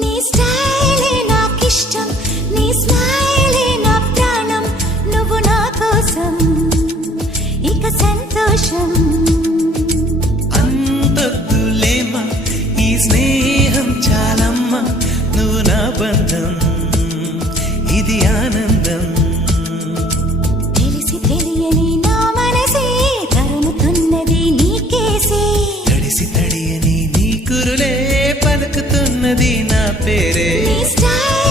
నీ స్టైలే నాకిష్టం, నీ స్మైలే నా ప్రాణం, నువ్వు నా కోసం ఇక సంతోషం. అంతొద్దులేమా ఈ స్నేహం చాలమ్మా, నువ్వు నా బంధం ఇది ఆనందం. తెలిసి తెలియని నా మనసే తరుముతున్నది నీకేసే, తడిసి తడియని నీ కురులే పలుకుతున్నది నా పేరే. నీ స్టైల్